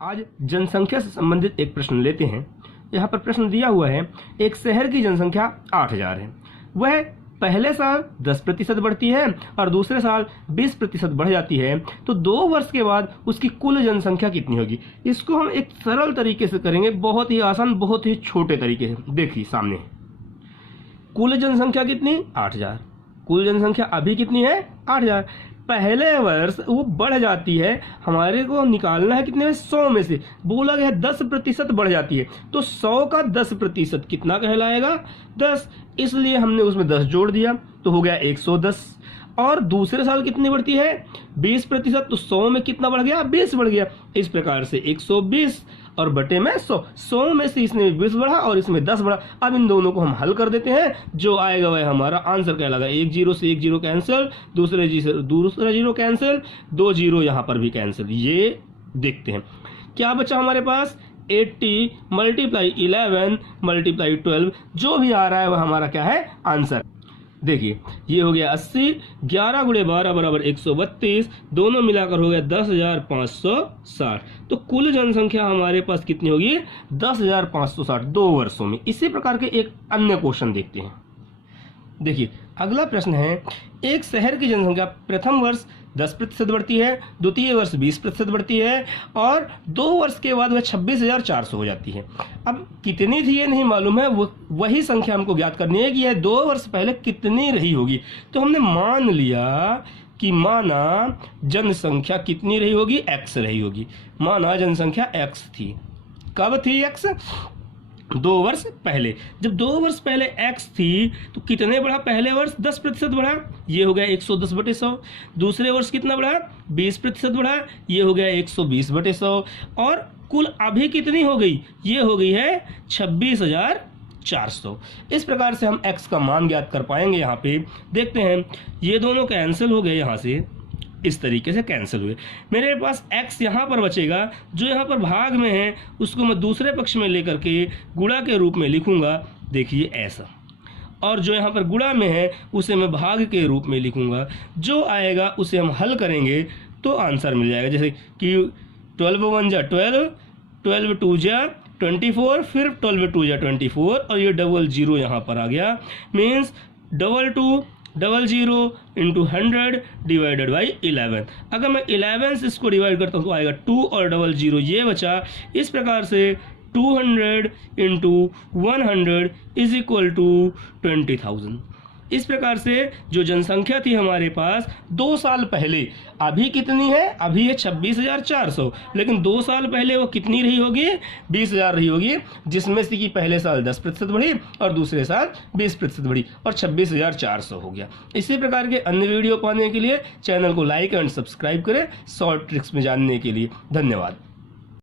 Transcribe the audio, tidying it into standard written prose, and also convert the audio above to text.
आज जनसंख्या से संबंधित एक प्रश्न लेते हैं। यहाँ पर प्रश्न दिया हुआ है, एक शहर की जनसंख्या 8000 है, वह पहले साल 10% बढ़ती है और दूसरे साल 20% बढ़ जाती है, तो 2 वर्ष के बाद उसकी कुल जनसंख्या कितनी होगी। इसको हम एक सरल तरीके से करेंगे, बहुत ही आसान, बहुत ही छोटे तरीके से। देखिए सामने कुल जनसंख्या कितनी 8000, कुल जनसंख्या अभी कितनी है 8000। पहले वर्ष वो बढ़ जाती है, हमारे को निकालना है कितने में 100 में से, बोला गया 10% बढ़ जाती है, तो 100 का 10% कितना कहलाएगा 10, इसलिए हमने उसमें 10 जोड़ दिया तो हो गया 110। और दूसरे साल कितनी बढ़ती है 20%, तो 100 में कितना बढ़ गया 20 बढ़ गया, इस प्रकार से 120 और बटे में 100, 100 में से इसमें 20 बढ़ा और इसमें 10 बढ़ा। अब इन दोनों को हम हल कर देते हैं, जो आएगा वह हमारा आंसर कहलाएगा। एक जीरो से एक जीरो कैंसिल, दूसरा जीरो कैंसिल, 2 जीरो यहाँ पर भी कैंसिल। ये देखते हैं क्या बचा हमारे पास 80 × 11 × 12, जो भी आ रहा है वह हमारा क्या है आंसर। देखिए ये हो गया 80, 11 × 12 बराबर 132, दोनों मिलाकर हो गया 10,560। तो कुल जनसंख्या हमारे पास कितनी होगी 10,560 2 वर्षों में। इसी प्रकार के एक अन्य क्वेश्चन देखते हैं। देखिए अगला प्रश्न है, एक शहर की जनसंख्या प्रथम वर्ष 10% बढ़ती है, द्वितीय वर्ष 20% बढ़ती है और 2 वर्ष के बाद वह 26,400 हो जाती है। अब कितनी थी ये नहीं मालूम है, वही संख्या हमको ज्ञात करनी है कि यह 2 वर्ष पहले कितनी रही होगी। तो हमने मान लिया कि माना जनसंख्या कितनी रही होगी x रही होगी, माना जनसंख्या x थी। कब थी x 2 वर्ष पहले। जब 2 वर्ष पहले x थी तो कितने बढ़ा, पहले वर्ष 10% बढ़ा, ये हो गया 110/100। दूसरे वर्ष कितना बढ़ा 20% बढ़ा, ये हो गया 120/100। और कुल अभी कितनी हो गई, ये हो गई है 26,400। इस प्रकार से हम x का मान ज्ञात कर पाएंगे। यहाँ पे देखते हैं, ये दोनों कैंसिल हो गए, यहाँ से इस तरीके से कैंसिल हुए। मेरे पास x यहाँ पर बचेगा, जो यहाँ पर भाग में है उसको मैं दूसरे पक्ष में लेकर के गुणा के रूप में लिखूंगा, देखिए ऐसा। और जो यहाँ पर गुणा में है उसे मैं भाग के रूप में लिखूंगा, जो आएगा उसे हम हल करेंगे तो आंसर मिल जाएगा। जैसे कि 12 × 1 = 12, 12 × 2 = 24, फिर 12 × 2 = 24 और ये डबल जीरो यहाँ पर आ गया, मीन्स 22 00 × 100 डिवाइडेड बाई 11। अगर मैं 11 से इसको डिवाइड करता हूँ तो आएगा 2 और 00 ये बचा। इस प्रकार से 200 × 100 = 20,000। इस प्रकार से जो जनसंख्या थी हमारे पास 2 साल पहले, अभी कितनी है, अभी है 26,400, लेकिन 2 साल पहले वो कितनी रही होगी 20,000 रही होगी, जिसमें से कि पहले साल 10% बढ़ी और दूसरे साल 20% बढ़ी और 26,400 हो गया। इसी प्रकार के अन्य वीडियो पाने के लिए चैनल को लाइक एंड सब्सक्राइब करें, शॉर्ट ट्रिक्स में जानने के लिए। धन्यवाद।